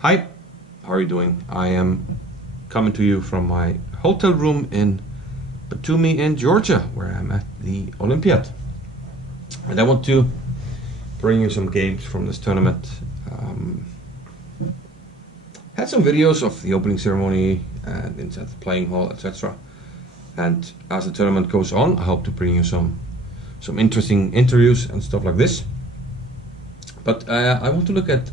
Hi, how are you doing? I am coming to you from my hotel room in Batumi in Georgia, where I'm at the Olympiad. And I want to bring you some games from this tournament. Had some videos of the opening ceremony and inside the playing hall, etc. And as the tournament goes on, I hope to bring you some interesting interviews and stuff like this. But I want to look at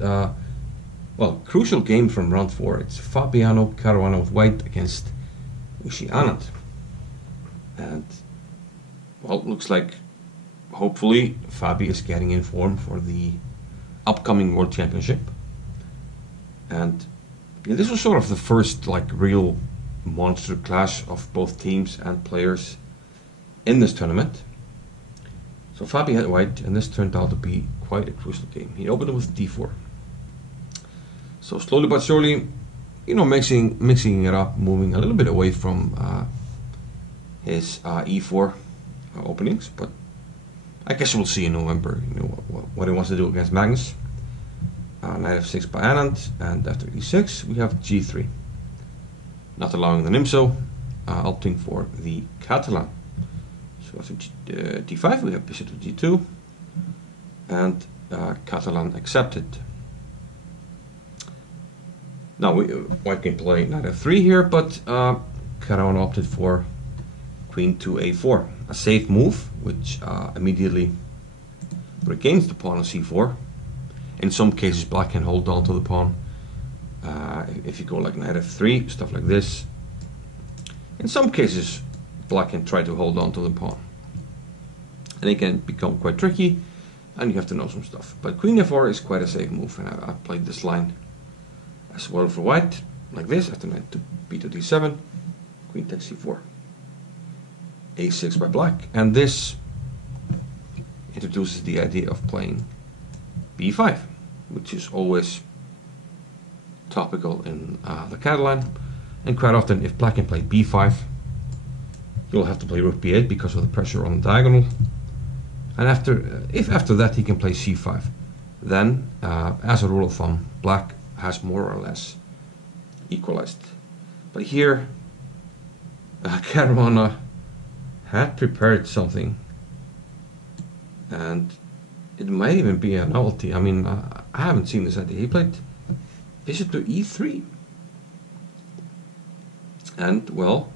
crucial game from round 4. It's Fabiano Caruana with white against Vishy Anand. And well, looks like hopefully Fabi is getting in form for the upcoming World Championship. And yeah, this was sort of the first real monster clash of both teams and players in this tournament. So Fabi had white, and this turned out to be quite a crucial game. He opened it with d4. So slowly but surely, mixing it up, moving a little bit away from his e4 openings. But I guess we'll see in November, what he wants to do against Magnus. Knight f6 by Anand, and after e6 we have g3. Not allowing the Nimso, opting for the Catalan. So after d5 we have bishop to g2, and Catalan accepted. Now white can play knight f3 here, but Caruana opted for queen to a4, a safe move, which immediately regains the pawn on c4. In some cases, black can hold on to the pawn. If you go like knight f3, stuff like this. In some cases, black can try to hold on to the pawn. And it can become quite tricky, and you have to know some stuff. But queen f4 is quite a safe move, and I've played this line as well for white, like this, after knight to b to d7, queen takes c4. a6 by black, and this introduces the idea of playing b5, which is always topical in the Catalan. And quite often, if black can play b5, you'll have to play rook b8 because of the pressure on the diagonal. And if after that he can play c5, then as a rule of thumb, black has more or less equalized. But here, Caruana had prepared something, and it might even be a novelty. I mean, I haven't seen this idea. He played bishop to e3. And, well,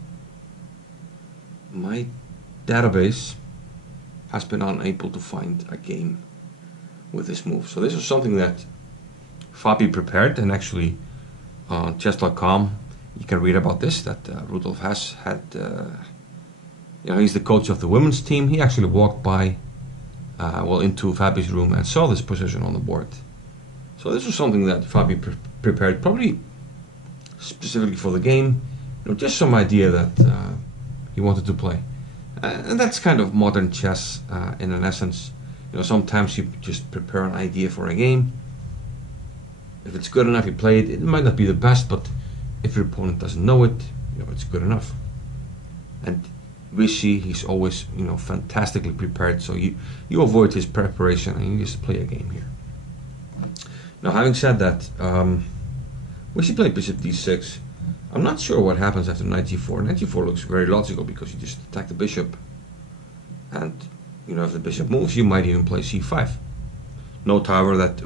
my database has been unable to find a game with this move. So this is something that Fabi prepared, and actually on chess.com you can read about this, that Rudolf has had, he's the coach of the women's team. He actually walked by into Fabi's room and saw this position on the board. So this was something that Fabi prepared, probably specifically for the game, just some idea that he wanted to play. And that's kind of modern chess in an essence. Sometimes you just prepare an idea for a game. If it's good enough, you play it. It might not be the best, but if your opponent doesn't know it, it's good enough. And Vishy, he's always, fantastically prepared, so you avoid his preparation and you just play a game here. Now, having said that, Vishy played bishop d6. I'm not sure what happens after knight g4. Knight g4 looks very logical because you just attack the bishop, and if the bishop moves, you might even play c5. Note, however, that the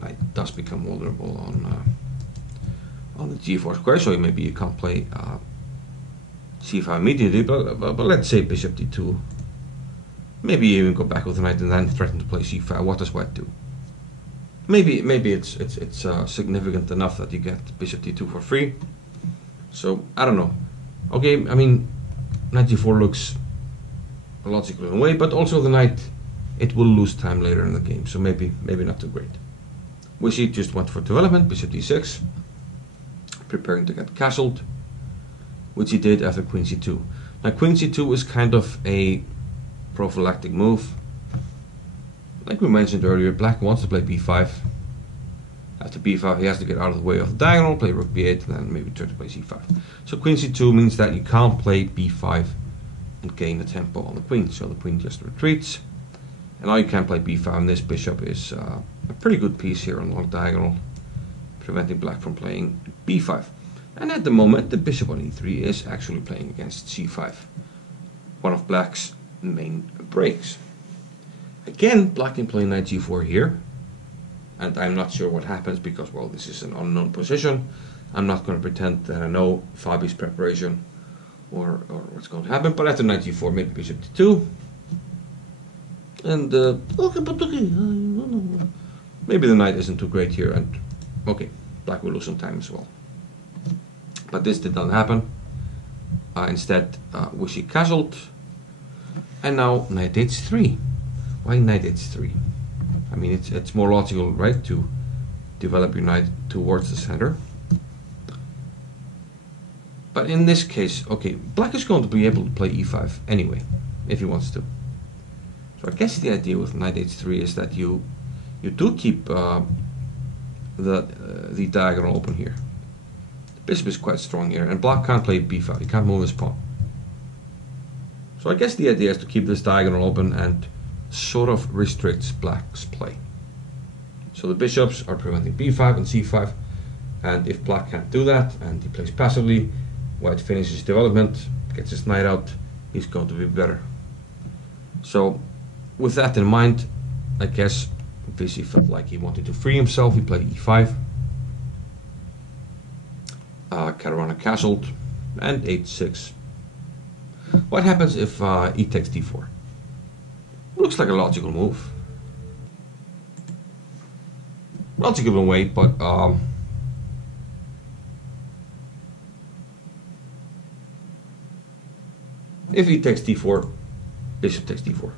knight does become vulnerable on the g4 square, so maybe you can't play c5 immediately, but let's say bishop d2. Maybe you even go back with the knight and then threaten to play c5. What does white do? Maybe it's significant enough that you get bishop d2 for free. So I don't know. Okay, I mean, knight g4 looks logical in a way, but also the knight, it will lose time later in the game. So maybe not too great. Vishy just went for development, bishop d6, preparing to get castled, which he did after queen c2. Now queen c2 is kind of a prophylactic move. Like we mentioned earlier, black wants to play b5. After b5 he has to get out of the way of the diagonal, play rook b8, and then maybe try to play c5. So queen c2 means that you can't play b5 and gain the tempo on the queen, so the queen just retreats. And now you can play b5, and this bishop is a pretty good piece here on long diagonal. preventing black from playing b5. And at the moment the bishop on e3 is actually playing against c5, one of black's main breaks. Again, black can play knight g4 here, and I'm not sure what happens because, well, this is an unknown position. I'm not going to pretend that I know Fabi's preparation or what's going to happen, but after knight g4, maybe bishop d2, and maybe the knight isn't too great here, and okay, black will lose some time as well. But this did not happen. Instead, Vishy castled, and now knight h3. Why knight h3? I mean, it's more logical, right, to develop your knight towards the center. But in this case, okay, black is going to be able to play e5 anyway, if he wants to. So I guess the idea with knight h3 is that you do keep the diagonal open here. The bishop is quite strong here, and black can't play b5, he can't move his pawn. So I guess the idea is to keep this diagonal open and sort of restricts black's play. So the bishops are preventing b5 and c5, and if black can't do that and he plays passively, white finishes development, gets his knight out, he's going to be better. So with that in mind, I guess Vishy felt like he wanted to free himself. He played e5. Caruana castled, and h6. What happens if e takes d4? Looks like a logical move. Logical in a way, but if he takes d4, bishop takes d4.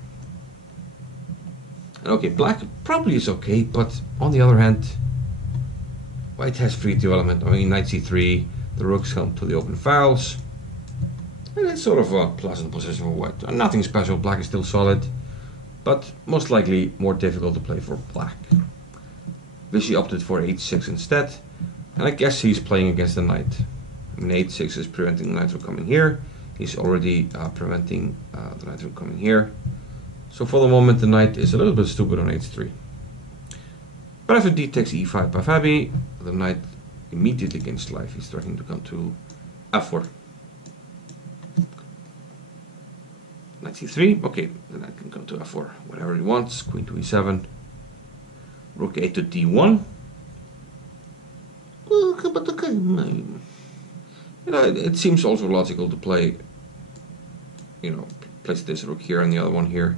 And okay, black probably is okay, but on the other hand, white has free development. I mean, knight c3, the rooks come to the open files, and it's sort of a pleasant position for white. Nothing special, black is still solid, but most likely more difficult to play for black. Vishy opted for h6 instead, and I guess he's playing against the knight. I mean, h6 is preventing the knight from coming here. He's already preventing the knight from coming here. So for the moment the knight is a little bit stupid on h3. But after d takes e5 by Fabi, the knight immediately gains life. He's starting to come to f4. Knight c3, okay, the knight can come to f4 whatever he wants. Queen to e7, rook a to d1. But okay, you know, it seems also logical to play, you know, place this rook here and the other one here.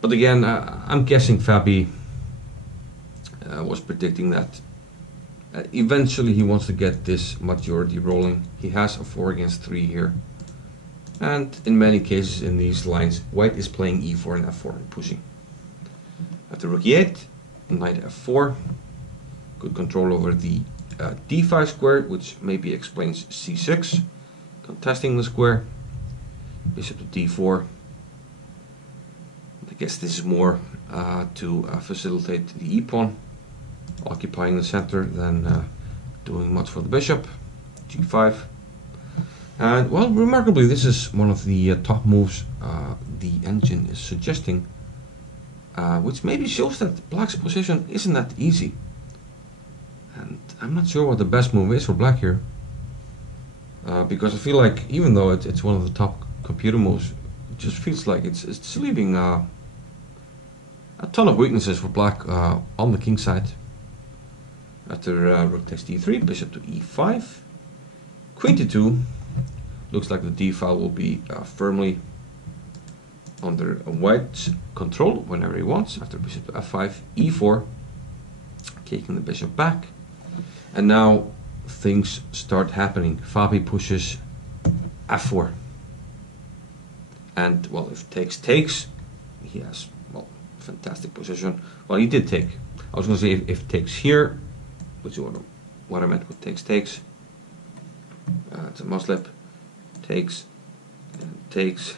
But again, I'm guessing Fabi was predicting that eventually he wants to get this majority rolling. He has a 4 against 3 here. And in many cases in these lines, white is playing e4 and f4 and pushing. After rook e8, knight f4. Good control over the d5 square, which maybe explains c6. Contesting the square. Bishop to d4. I guess this is more to facilitate the e-pawn, occupying the center than doing much for the bishop. g5. And well, remarkably, this is one of the top moves the engine is suggesting, which maybe shows that black's position isn't that easy. And I'm not sure what the best move is for black here, because I feel like even though it's one of the top computer moves, it just feels like it's leaving a ton of weaknesses for black on the king side. After rook takes d3, bishop to e5, queen to 2. Looks like the d file will be firmly under white's control whenever he wants. After bishop to f5, e4, kicking the bishop back. And now things start happening. Fabi pushes f4. And well, if takes, he has, well, fantastic position. Well, he did take. I was going to say if takes here, which is what I meant with takes. It's a must-slip. Takes and takes.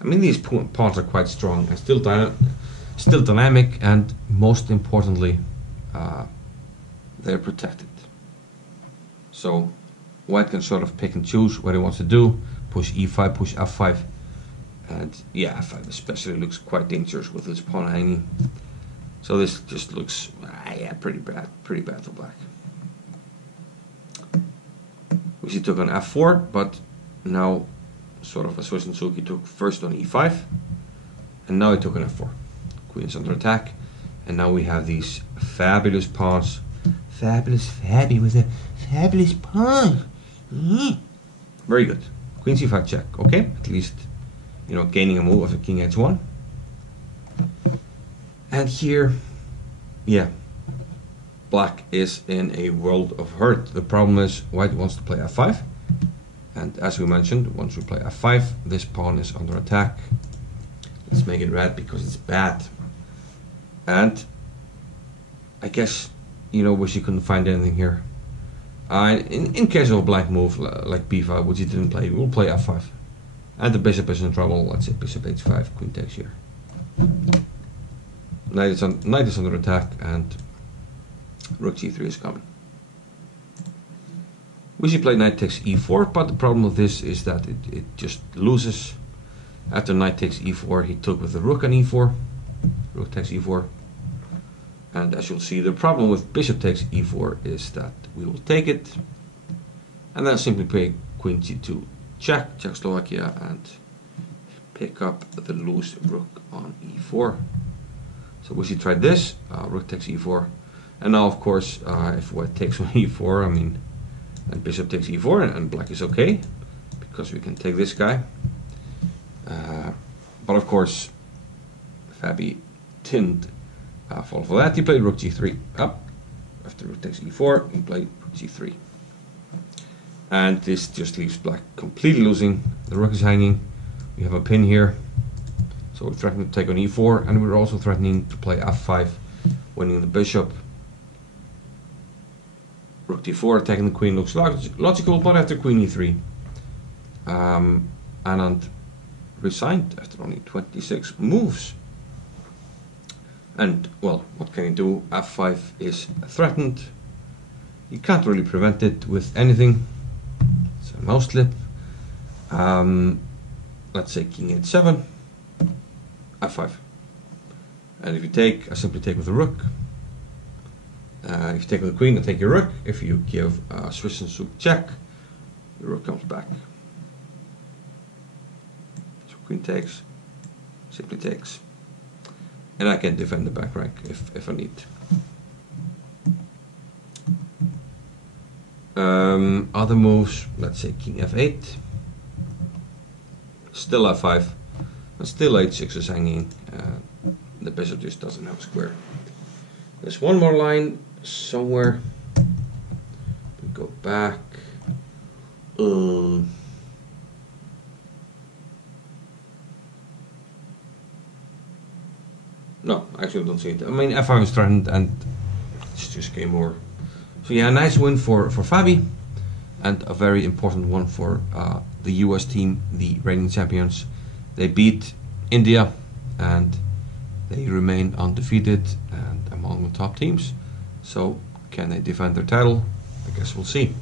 I mean, these pawns are quite strong and still dynamic, and most importantly, they're protected. So white can sort of pick and choose what he wants to do. Push e5, push f5, and yeah, f5 especially looks quite dangerous with this pawn hanging. So this just looks, yeah, pretty bad for black. Vishy took on f4, but now sort of a Swiss and Suki took first on e5, and now he took on f4. Queen is under attack, and now we have these fabulous pawns. Fabulous Fabi with a fabulous pawn. Very good. Queen c5 check. Okay, at least, you know, gaining a move of the king h1. And here, yeah, black is in a world of hurt. The problem is white wants to play f5, and as we mentioned, once we play f5, this pawn is under attack. Let's make it red because it's bad. And I guess, you know, Vishy couldn't find anything here. In case of a black move like b5, which he didn't play, we'll play f5. And the bishop is in trouble. Let's say bishop h5, queen takes here. Knight is under attack, and rook g3 is coming. Vishy played knight takes e4, but the problem with this is that it just loses. After knight takes e4, he took with the rook on e4. Rook takes e4. And as you'll see, the problem with bishop takes e4 is that we will take it, and then simply play queen g2 check, Czechoslovakia, and pick up the loose rook on e4. So Vishy tried this, rook takes e4, and now of course if white takes on e4, I mean, and bishop takes e4, and black is okay, because we can take this guy. But of course, Fabi didn't fall for that. He played rook g3 up. After rook takes e4, he played rook g3. And this just leaves black completely losing. The rook is hanging. We have a pin here. So we're threatening to take on e4, and we're also threatening to play f5, winning the bishop. Rook d4, attacking the queen looks logical, but after queen e3, Anand resigned after only 26 moves. And, well, what can you do? f5 is threatened. You can't really prevent it with anything. It's a mouse slip. Let's say king h7, f5. And if you take, I simply take with the rook. If you take with the queen, I take your rook. If you give Swiss and Suk check, the rook comes back. So queen takes, simply takes. And I can defend the back rank if I need. Other moves, let's say king f8, still f5, and still h6 is hanging. The bishop just doesn't have a square. There's one more line somewhere. We go back. No, actually I don't see it. I mean, f5 is threatened, and it's just game over. So yeah, a nice win for Fabi, and a very important one for the US team, the reigning champions. They beat India, and they remain undefeated and among the top teams. So can they defend their title? I guess we'll see.